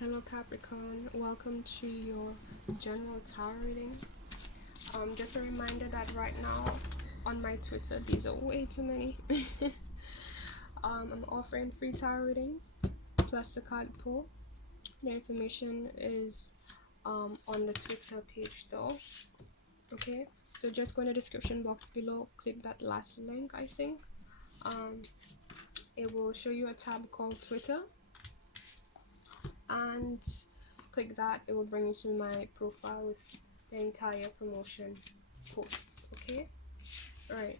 Hello Capricorn, welcome to your general tarot reading. Just a reminder that right now on my Twitter, these are way too many. I'm offering free tarot readings plus a card pull. The information is on the Twitter page though. Okay, so just go in the description box below, click that last link. I think it will show you a tab called Twitter, and click that. It will bring you to my profile with the entire promotion posts. Okay, all right.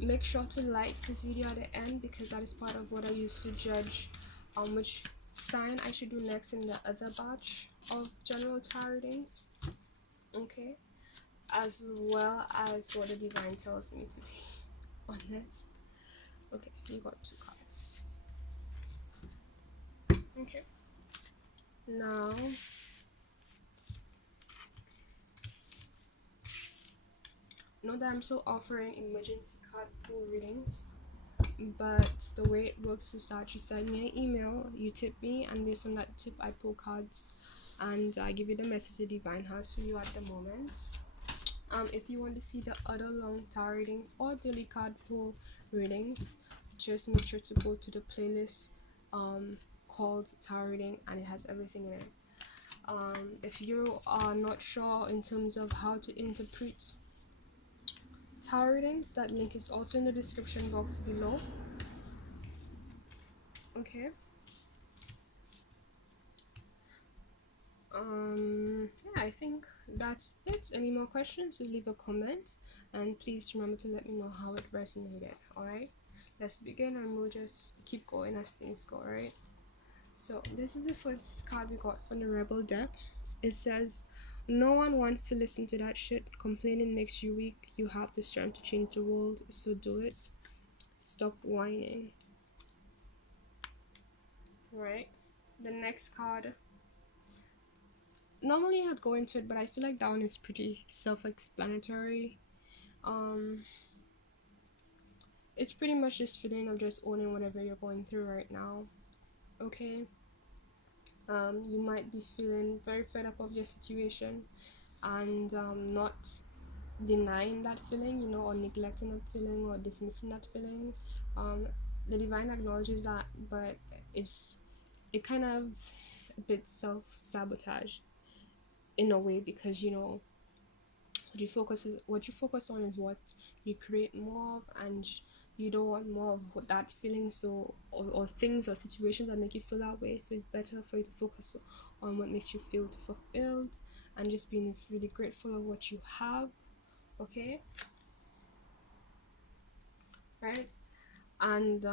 Make sure to like this video at the end, because that is part of what I use to judge which sign I should do next in the other batch of general tarot readings. Okay, as well as what the divine tells me to be honest. Okay, you got two cards. Okay, now know that I'm still offering emergency card pull readings, but the way it works is that you send me an email, you tip me, and based on that tip I pull cards and I give you the message the divine has for you at the moment. If you want to see the other long tarot readings or daily card pull readings, just make sure to go to the playlist called tarot reading, and it has everything in it. If you are not sure in terms of how to interpret tarot readings, that link is also in the description box below. Okay, yeah, I think that's it. Any more questions, just leave a comment, and please remember to let me know how it resonated. All right, let's begin, and we'll just keep going as things go. All right, so this is the first card we got from the Rebel deck. It says, no one wants to listen to that shit. Complaining makes you weak. You have the strength to change the world, so do it. Stop whining. Right, the next card, normally I'd go into it, but I feel like that one is pretty self-explanatory. It's pretty much this feeling of just owning whatever you're going through right now. Okay, you might be feeling very fed up of your situation, and not denying that feeling, you know, or neglecting that feeling or dismissing that feeling. The divine acknowledges that, but it kind of a bit self-sabotage in a way, because you know what you focus on is what you create more of, and you don't want more of that feeling, so or things or situations that make you feel that way. So it's better for you to focus on what makes you feel fulfilled, and just being really grateful of what you have. Okay, right, and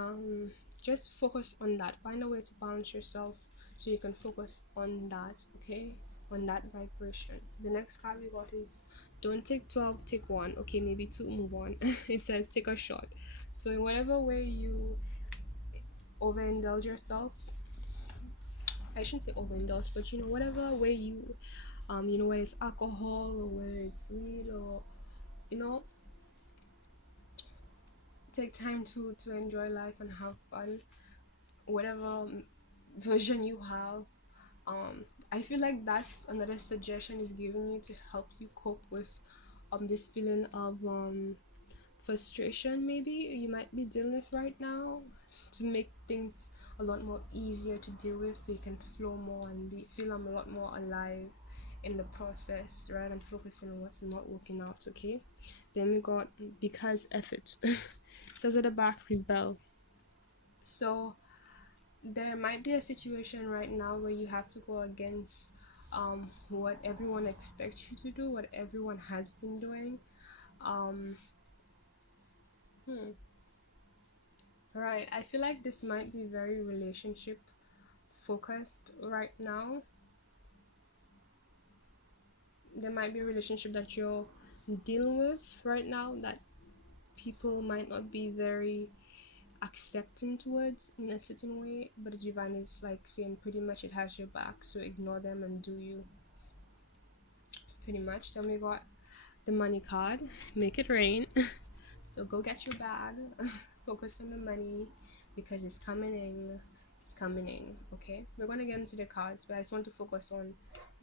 just focus on that. Find a way to balance yourself so you can focus on that. Okay, on that vibration. The next card we got is, don't take 12, take one. Okay, maybe two, move on. It says take a shot. So in whatever way you overindulge yourself, I shouldn't say overindulge, but you know, whatever way you you know, whether it's alcohol or whether it's weed, or you know, take time to enjoy life and have fun, whatever version you have. I feel like that's another suggestion is giving you to help you cope with this feeling of frustration maybe you might be dealing with right now, to make things a lot more easier to deal with, so you can flow more and feel a lot more alive in the process, rather than focusing on what's not working out. Okay, then we got because effort. It says at the back, rebel. So there might be a situation right now where you have to go against what everyone expects you to do, what everyone has been doing. Right, I feel like this might be very relationship focused right now. There might be a relationship that you're dealing with right now that people might not be very accepting towards in a certain way, but the divine is like saying pretty much it has your back, so ignore them and do you, pretty much. Then we got the money card, make it rain. So go get your bag. Focus on the money, because it's coming in, it's coming in. Okay, we're gonna get into the cards, but I just want to focus on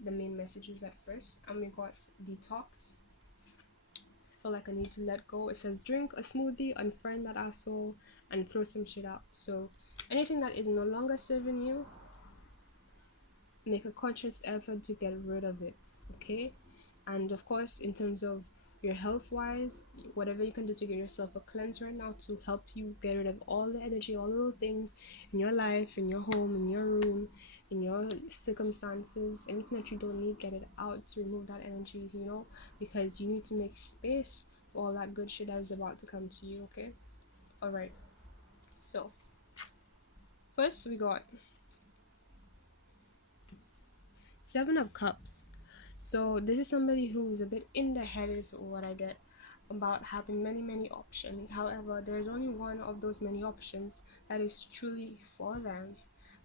the main messages at first. And we got detox. Feel like I need to let go. It says drink a smoothie, unfriend that asshole, and throw some shit out. So anything that is no longer serving you, make a conscious effort to get rid of it. Okay, and of course, in terms of your health wise, whatever you can do to give yourself a cleanse right now to help you get rid of all the energy, all the little things in your life, in your home, in your room, in your circumstances, anything that you don't need, get it out to remove that energy, because you need to make space for all that good shit that is about to come to you. Okay, all right. So first we got Seven of Cups. So this is somebody who's a bit in the head, is what I get, about having many options. However, there's only one of those many options that is truly for them.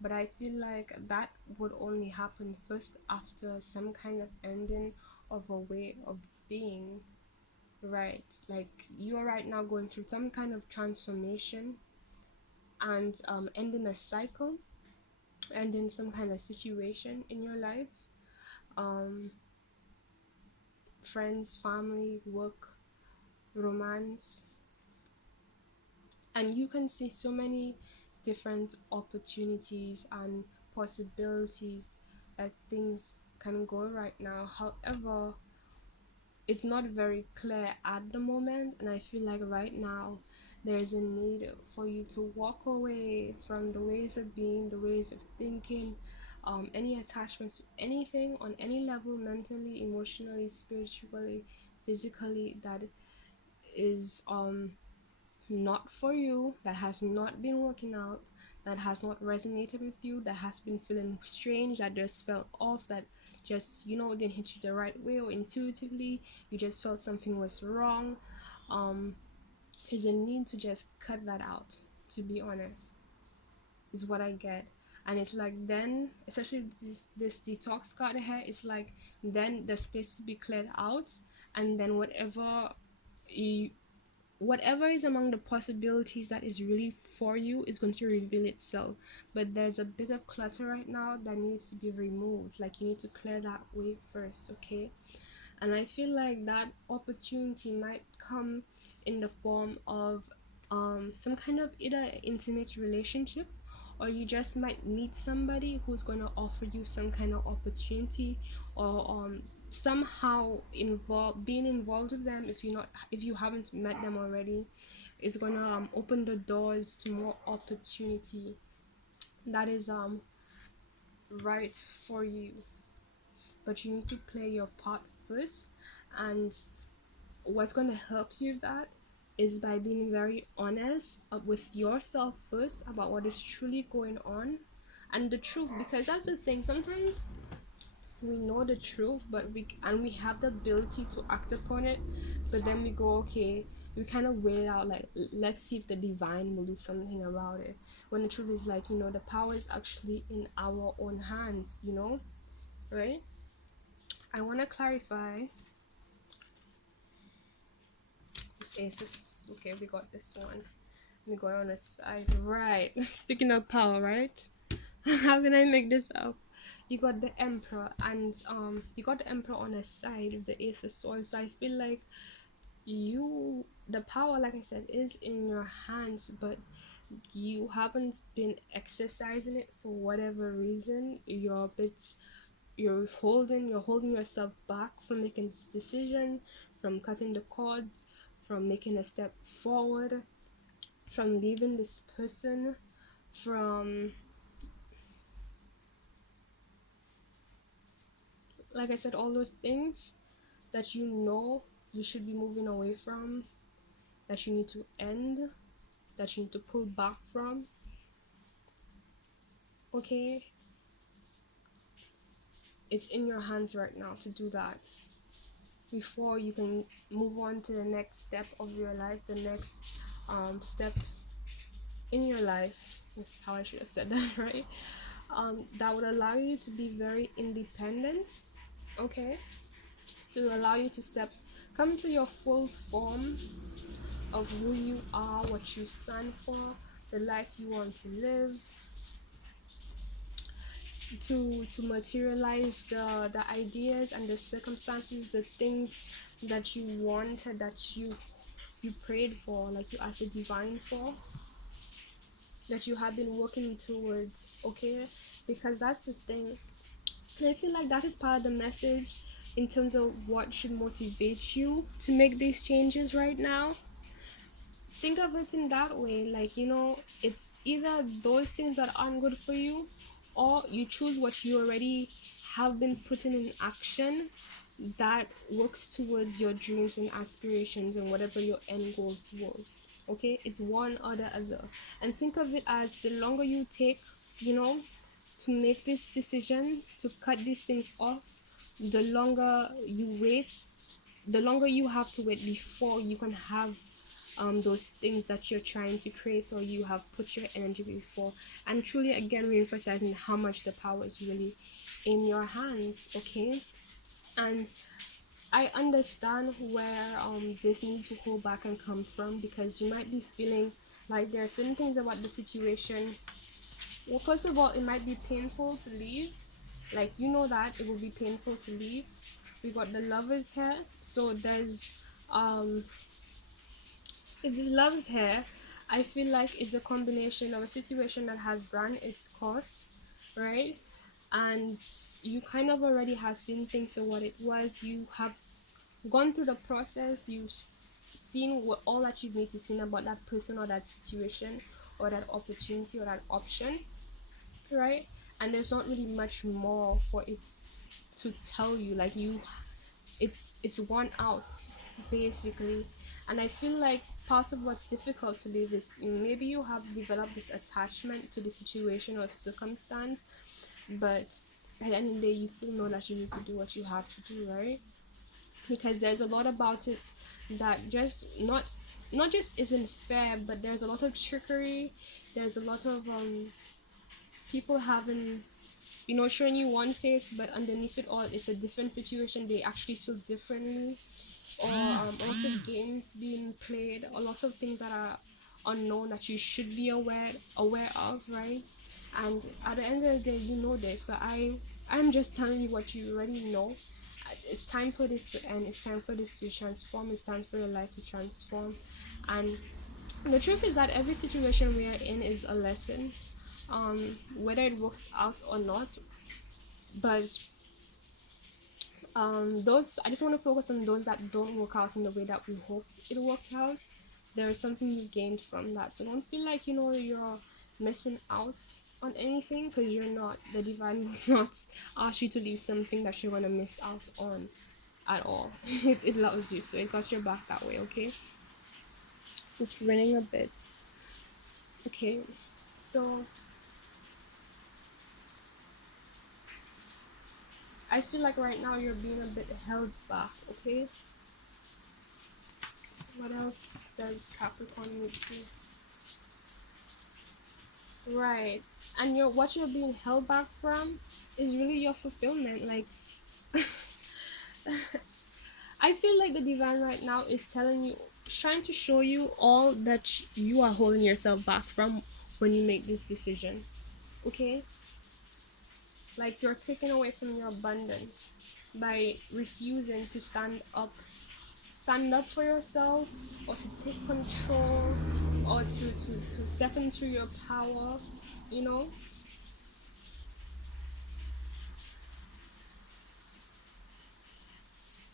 But I feel like that would only happen first after some kind of ending of a way of being. Right, like you are right now going through some kind of transformation and ending a cycle, ending some kind of situation in your life. um Friends, family, work, romance, and you can see so many different opportunities and possibilities that things can go right now. However, it's not very clear at the moment, and I feel like right now there's a need for you to walk away from the ways of being, the ways of thinking, any attachments to anything on any level, mentally, emotionally, spiritually, physically, that is not for you, that has not been working out, that has not resonated with you, that has been feeling strange, that just felt off, that just didn't hit you the right way, or intuitively you just felt something was wrong. um is a need to just cut that out, to be honest, is what I get. And it's like, then especially this detox card here, it's like then the space to be cleared out, and then you whatever is among the possibilities that is really for you is going to reveal itself. But there's a bit of clutter right now that needs to be removed. Like, you need to clear that way first. Okay, and I feel like that opportunity might come in the form of some kind of either intimate relationship, or you just might meet somebody who's going to offer you some kind of opportunity, or somehow being involved with them, if you haven't met them already, is going to open the doors to more opportunity that is right for you. But you need to play your part first, and what's going to help you with that is by being very honest with yourself first about what is truly going on and the truth. Because that's the thing, sometimes we know the truth, but we have the ability to act upon it, but then we go, okay, we kind of weigh it out, like, let's see if the divine will do something about it, when the truth is, like, the power is actually in our own hands, right? I want to clarify. Okay, we got this one. Let me go on its side. Right. Speaking of power, right? How can I make this up? You got the Emperor, and you got the Emperor on the side of the Ace of Swords. So I feel like the power, like I said, is in your hands, but you haven't been exercising it for whatever reason. You're holding yourself back from making this decision, from cutting the cords, from making a step forward, from leaving this person, from, like I said, all those things that you should be moving away from, that you need to end, that you need to pull back from. Okay, it's in your hands right now to do that before you can move on to the next step of your life, the next step in your life. That's how I should have said that, right? That would allow you to be very independent. Okay, to allow you to come to your full form of who you are, what you stand for, the life you want to live. to materialize the ideas and the circumstances, the things that you wanted, that you prayed for, like you asked the divine for, that you have been working towards. Okay, because that's the thing. And I feel like that is part of the message in terms of what should motivate you to make these changes right now. Think of it in that way, like, it's either those things that aren't good for you, or you choose what you already have been putting in action that works towards your dreams and aspirations and whatever your end goals were. Okay, it's one or the other. And think of it as, the longer you take, to make this decision to cut these things off, the longer you wait, the longer you have to wait before you can have those things that you're trying to create, or you have put your energy before. And truly, again, re-emphasizing how much the power is really in your hands. Okay, and I understand where this need to hold back and come from, because you might be feeling like there are certain things about the situation. Well, first of all, it might be painful to leave. Like, that it will be painful to leave. We got the lovers here, so there's if this love's here, I feel like it's a combination of a situation that has run its course, right? And you kind of already have seen things for what it was. You have gone through the process. You've seen what all that you need to see about that person or that situation or that opportunity or that option, right? And there's not really much more for it to tell you. Like, it's one out, basically. And I feel like part of what's difficult to live is, maybe you have developed this attachment to the situation or circumstance, but at the end of the day, you still know that you need to do what you have to do, right? Because there's a lot about it that just not just isn't fair, but there's a lot of trickery. There's a lot of people having, showing you one face, but underneath it all, it's a different situation. They actually feel differently, or a lot of games being played, a lot of things that are unknown that you should be aware of, right? And at the end of the day, you know this. So I'm just telling you what you already know. It's time for this to end. It's time for this to transform. It's time for your life to transform. And the truth is that every situation we are in is a lesson, whether it works out or not. But those, I just want to focus on those that don't work out in the way that we hoped it worked out. There is something you gained from that, so don't feel like you're missing out on anything, because you're not. The divine will not ask you to leave something that you're gonna miss out on at all. It loves you, so it got your back that way. Okay, just running a bit. Okay, so I feel like right now you're being a bit held back. Okay, what else does Capricorn need to? Right. And what you're being held back from is really your fulfillment. Like, I feel like the divine right now is telling you, trying to show you all that you are holding yourself back from when you make this decision. Okay? Like, you're taken away from your abundance by refusing to stand up for yourself, or to take control, or to step into your power, you know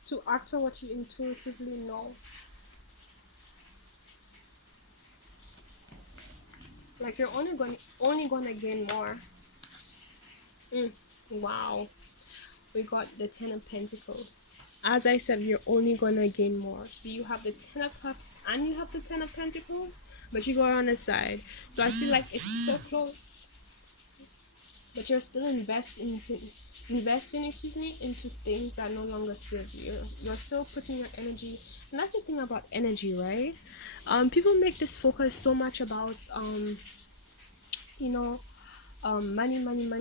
to act on what you intuitively know. Like, you're only gonna gain more. Wow, we got the Ten of Pentacles. As I said, you're only gonna gain more. So you have the Ten of Cups and you have the Ten of Pentacles, but you go on the side. So I feel like it's so close, but you're still investing into things that no longer serve you. You're still putting your energy, and that's the thing about energy, right? People make this focus so much about you know money.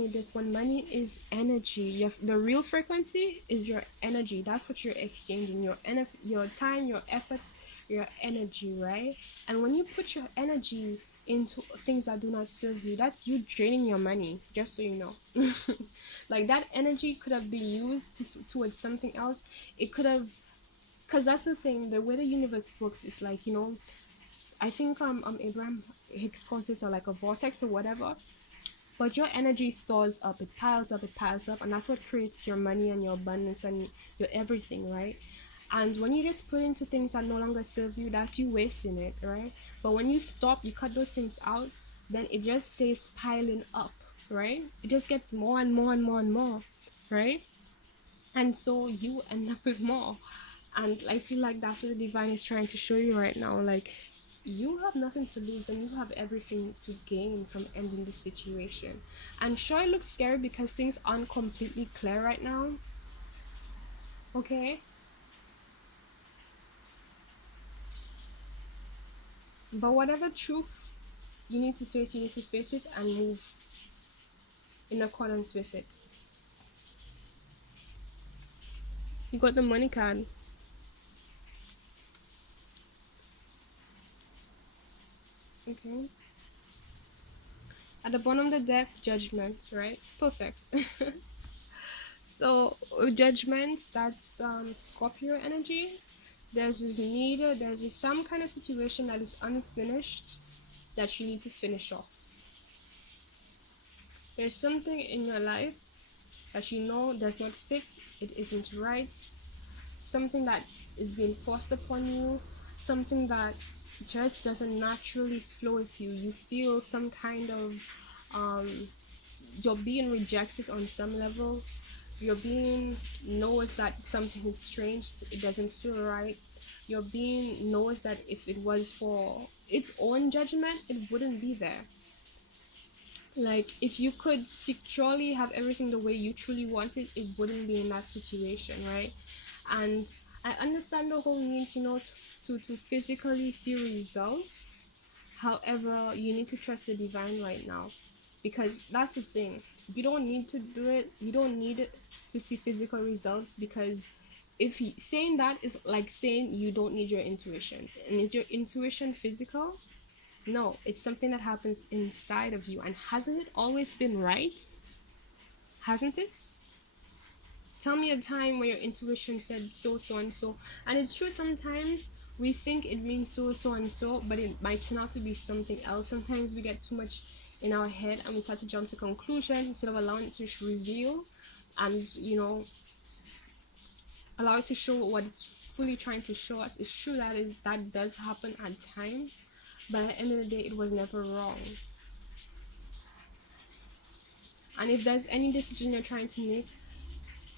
This one, money is energy. The real frequency is your energy. That's what you're exchanging, your time, your effort, your energy, right? And when you put your energy into things that do not serve you, that's you draining your money, just so you know. Like that energy could have been used towards something else. It could have, because that's the thing, the way the universe works is like, I think Abraham Hicks calls it like a vortex or whatever. But your energy stores up, it piles up, and that's what creates your money and your abundance and your everything, right? And when you just put into things that no longer serve you, that's you wasting it, right? But when you stop, you cut those things out, then it just stays piling up, right? It just gets more and more and more and more, right? And so you end up with more. And I feel like that's what the divine is trying to show you right now. Like, you have nothing to lose and you have everything to gain from ending this situation. And sure, it looks scary because things aren't completely clear right now, okay? But whatever truth you need to face it and move in accordance with it. You got the money card, okay? At the bottom of the deck, judgment, right? Perfect. So, judgment, that's Scorpio energy. There's this need, there's this some kind of situation that is unfinished that you need to finish off. There's something in your life that you know does not fit, it isn't right, something that is being forced upon you, something that just doesn't naturally flow with you. You feel some kind of um, you're being rejected on some level. You're being knows that something is strange, it doesn't feel right. Your being knows that if it was for its own judgment, it wouldn't be there. Like, if you could securely have everything the way you truly want it, it wouldn't be in that situation, right? And I understand the whole need, to physically see results. However, you need to trust the divine right now, because that's the thing. You don't need to do it. You don't need it to see physical results, because if you, saying that is like saying you don't need your intuition. And is your intuition physical? No, it's something that happens inside of you. And hasn't it always been right? Hasn't it? Tell me a time where your intuition said so, so, and so. And it's true, sometimes we think it means so, so, and so, but it might turn out to be something else. Sometimes we get too much in our head and we start to jump to conclusions instead of allowing it to reveal and, allow it to show what it's fully trying to show us. It's true that that does happen at times, but at the end of the day, it was never wrong. And if there's any decision you're trying to make,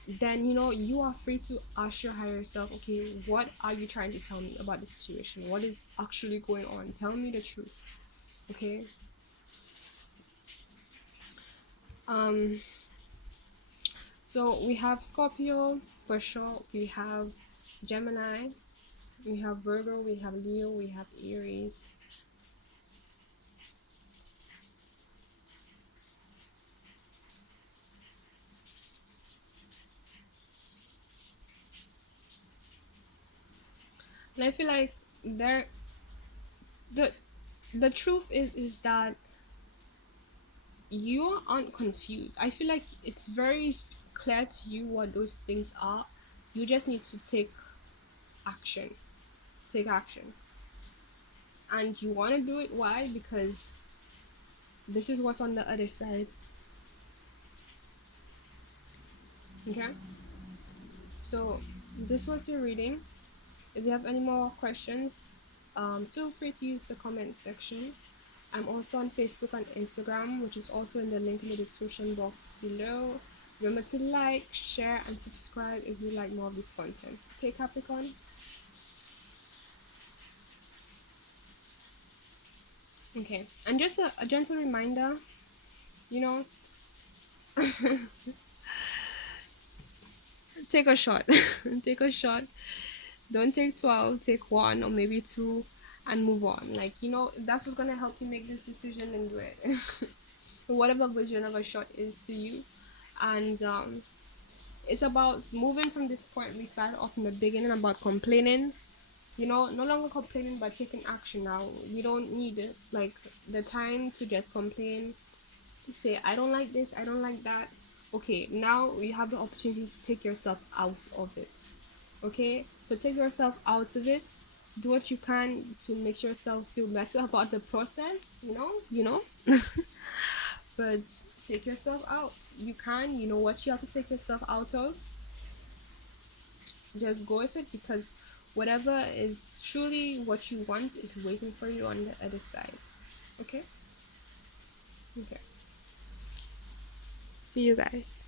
then you are free to ask your higher self, okay, what are you trying to tell me about the situation? What is actually going on? Tell me the truth, okay? Um, so we have Scorpio for sure. We have Gemini. We have Virgo. We have Leo. We have Aries. And I feel like there the the truth is that you aren't confused. I feel like it's very clear to you what those things are. You just need to action. Take action. And you want to do it. Why? Because this is what's on the other side. Okay? So, this was your reading. If you have any more questions, feel free to use the comment section. I'm also on Facebook and Instagram, which is also in the link in the description box below. Remember to like, share, and subscribe if you like more of this content. Okay, Capricorn? Okay, and just a gentle reminder, you know, take a shot. Take a shot. Don't take 12, take one or maybe two and move on. Like, that's what's gonna help you make this decision and do it. Whatever version of a shot is to you. And it's about moving from this point we started off in the beginning about complaining. no longer complaining but taking action now. You don't need like the time to just complain, say I don't like this, I don't like that. Okay, now you have the opportunity to take yourself out of it. Okay, so take yourself out of it. Do what you can to make yourself feel better about the process. But take yourself out. You can. You know what you have to take yourself out of. Just go with it, because whatever is truly what you want is waiting for you on the other side. Okay. Okay. See you guys.